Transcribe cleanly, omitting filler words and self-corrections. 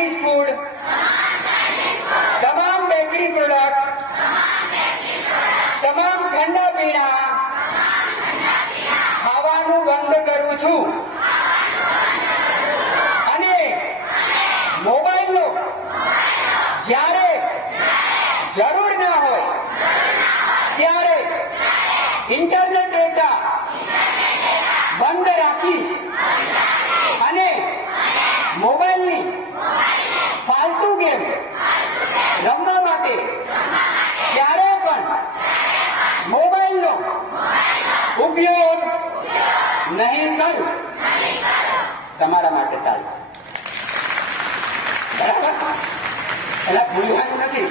Chinese food, તમામ bakery product, તમામ ઠંડા પીણા ખાવાનું બંધ કરું છું અને મોબાઈલનો જ્યારે જરૂર ના હોય ત્યારે ઇન્ટરનેટ ડેટા બંધ રાખીશ અને મોબાઈલની ફાલતુ ગેમ રમવા માટે ક્યારે પણ મોબાઈલનો ઉપયોગ નહીં કરું. તમારા માટે ચાલશે, બરાબર? એટલે ભૂલવાનું નથી.